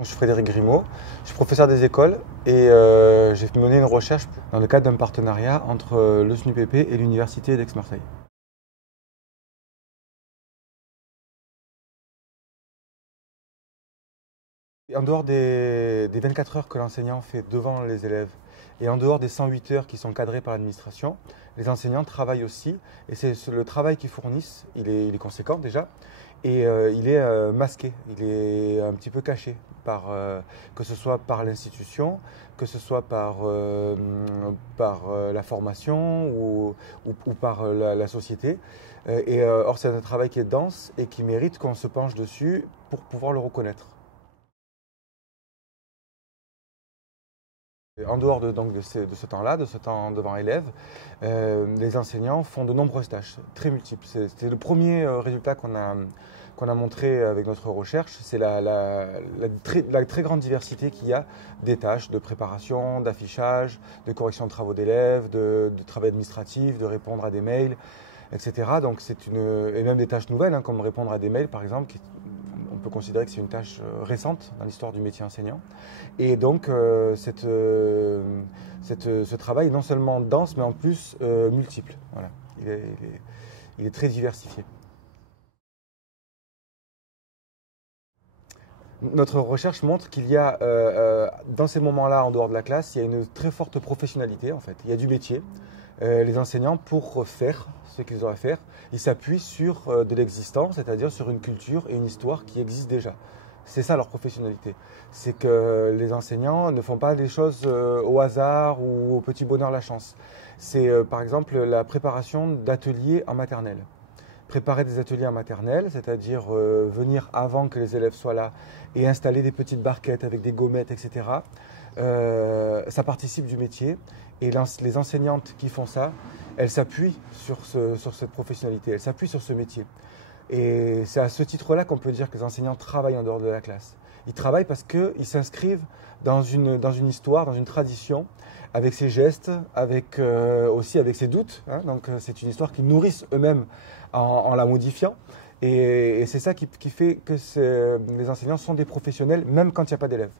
Je suis Frédéric Grimaud, je suis professeur des écoles et j'ai mené une recherche dans le cadre d'un partenariat entre le SNUPP et l'Université d'Aix-Marseille. En dehors des 24 heures que l'enseignant fait devant les élèves et en dehors des 108 heures qui sont cadrées par l'administration, les enseignants travaillent aussi et c'est le travail qu'ils fournissent, il est conséquent déjà et il est masqué, il est un petit peu caché que ce soit par l'institution, que ce soit par la formation ou par la société. Or c'est un travail qui est dense et qui mérite qu'on se penche dessus pour pouvoir le reconnaître. En dehors de ce temps-là, de ce temps devant élèves, les enseignants font de nombreuses tâches, très multiples. C'était le premier résultat qu'on a montré avec notre recherche, c'est la très grande diversité qu'il y a des tâches de préparation, d'affichage, de correction de travaux d'élèves, de travail administratif, de répondre à des mails, etc. Donc et même des tâches nouvelles, hein, comme répondre à des mails par exemple, on peut considérer que c'est une tâche récente dans l'histoire du métier enseignant. Et donc, ce travail est non seulement dense, mais en plus multiple. Voilà. Il est très diversifié. Notre recherche montre qu'il y a, dans ces moments-là, en dehors de la classe, il y a une très forte professionnalité, en fait. Il y a du métier. Les enseignants, pour faire ce qu'ils ont à faire, ils s'appuient sur de l'existant, c'est-à-dire sur une culture et une histoire qui existent déjà. C'est ça leur professionnalité. C'est que les enseignants ne font pas des choses au hasard ou au petit bonheur la chance. C'est par exemple la préparation d'ateliers en maternelle. Préparer des ateliers en maternelle, c'est-à-dire venir avant que les élèves soient là et installer des petites barquettes avec des gommettes, etc. Ça participe du métier et les enseignantes qui font ça, elles s'appuient sur cette professionnalité, elles s'appuient sur ce métier. Et c'est à ce titre-là qu'on peut dire que les enseignants travaillent en dehors de la classe. Ils travaillent parce qu'ils s'inscrivent dans une histoire, dans une tradition, avec ses gestes, aussi avec ses doutes. Hein. Donc c'est une histoire qu'ils nourrissent eux-mêmes en la modifiant. Et c'est ça qui fait que les enseignants sont des professionnels, même quand il n'y a pas d'élèves.